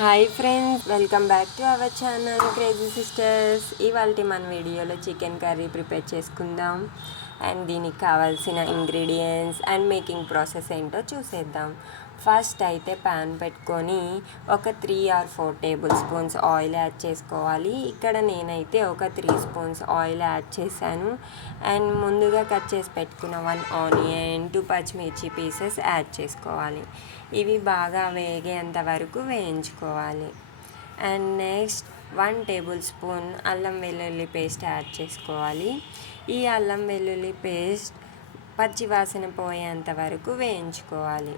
Hi friends, welcome back to our channel crazy sisters. ఇవాళ మన వీడియోలో చికెన్ కర్రీ ప్రిపేర్ చేసుకుందాం. అండ్ దీనికి కావాల్సిన ఇంగ్రీడియంట్స్ అండ్ మేకింగ్ ప్రాసెస్ ఏంటో చూసేద్దాం. ఫస్ట్ అయితే ప్యాన్ పెట్టుకొని ఒక 3 or 4 table spoons oil add చేసుకోవాలి. ఇక్కడ నేనైతే ఒక 3 స్పూన్స్ ఆయిల్ యాడ్ చేశాను. అండ్ ముందుగా కట్ చేసి పెట్టుకున్న 1 ఆనియన్, 2 పచ్చిమిర్చి పీసెస్ యాడ్ చేసుకోవాలి. ఇవి బాగా వేగేంత వరకు వేయించుకోవాలి. అండ్ నెక్స్ట్ 1 టేబుల్ స్పూన్ అల్లం వెల్లుల్లి పేస్ట్ యాడ్ చేసుకోవాలి. ఈ అల్లం వెల్లుల్లి పేస్ట్ పచ్చి వాసన పోయేంత వరకు వేయించుకోవాలి.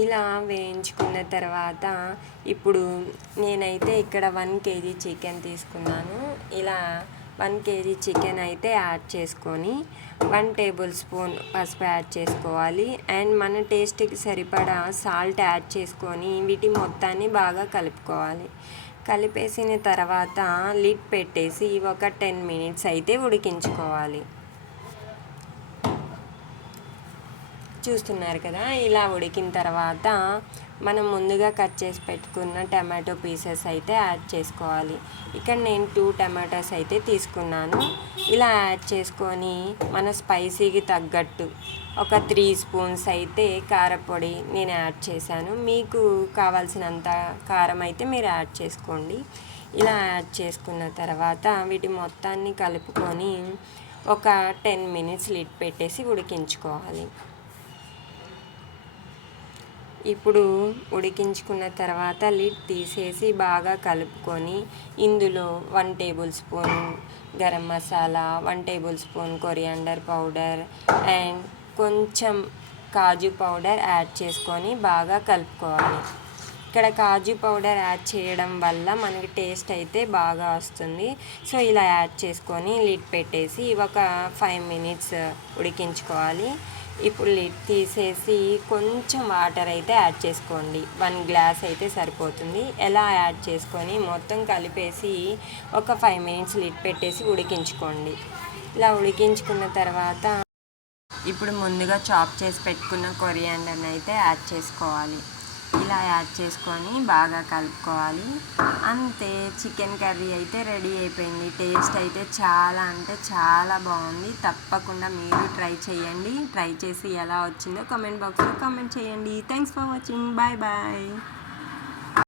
ఇలా వేయించుకున్న తర్వాత ఇప్పుడు నేనైతే ఇక్కడ 1 kg చికెన్ తీసుకున్నాను. ఇలా 1 kg చికెన్ అయితే యాడ్ చేసుకొని 1 టేబుల్ స్పూన్ పసుపు యాడ్ చేసుకోవాలి. అండ్ మన టేస్ట్కి సరిపడా సాల్ట్ యాడ్ చేసుకొని వీటి మొత్తాన్ని బాగా కలుపుకోవాలి. కలిపేసిన తర్వాత లిడ్ పెట్టేసి ఒక 10 minutes అయితే ఉడికించుకోవాలి. చూస్తున్నారు కదా, ఇలా ఉడికిన తర్వాత మనం ముందుగా కట్ చేసి పెట్టుకున్న టమాటో పీసెస్ అయితే యాడ్ చేసుకోవాలి. ఇక్కడ నేను 2 టమాటోస్ అయితే తీసుకున్నాను. ఇలా యాడ్ చేసుకొని మన స్పైసీకి తగ్గట్టు ఒక 3 స్పూన్స్ అయితే కారపొడి నేను యాడ్ చేశాను. మీకు కావాల్సినంత కారం అయితే మీరు యాడ్ చేసుకోండి. ఇలా యాడ్ చేసుకున్న తర్వాత వీటి మొత్తాన్ని కలుపుకొని ఒక 10 minutes లిడ్ పెట్టేసి ఉడికించుకోవాలి. ఇప్పుడు ఉడికించుకున్న తర్వాత లిడ్ తీసేసి బాగా కలుపుకొని ఇందులో 1 table spoon garam masala, 1 table spoon coriander powder and కొంచెం కాజు పౌడర్ యాడ్ చేసుకొని బాగా కలుపుకోవాలి. ఇక్కడ కాజు పౌడర్ యాడ్ చేయడం వల్ల మనకి టేస్ట్ అయితే బాగా వస్తుంది. సో ఇలా యాడ్ చేసుకొని లిడ్ పెట్టేసి ఒక 5 minutes ఉడికించుకోవాలి. ఇప్పుడు లిడ్ తీసేసి కొంచెం వాటర్ అయితే యాడ్ చేసుకోండి. 1 గ్లాస్ అయితే సరిపోతుంది. ఎలా యాడ్ చేసుకొని మొత్తం కలిపేసి ఒక 5 minutes లిడ్ పెట్టేసి ఉడికించుకోండి. ఇలా ఉడికించుకున్న తర్వాత ఇప్పుడు ముందుగా చాప్ చేసి పెట్టుకున్న కొరియాండర్ని అయితే యాడ్ చేసుకోవాలి. ఇలా యాడ్ చేసుకొని బాగా కలుపుకోవాలి. అంతే, చికెన్ కర్రీ అయితే రెడీ అయిపోయింది. టేస్ట్ అయితే చాలా అంటే చాలా బాగుంది. తప్పకుండా మీరు ట్రై చేయండి. ట్రై చేసి ఎలా వచ్చిందో కామెంట్ బాక్స్లో కామెంట్ చేయండి. Thanks for watching. Bye bye.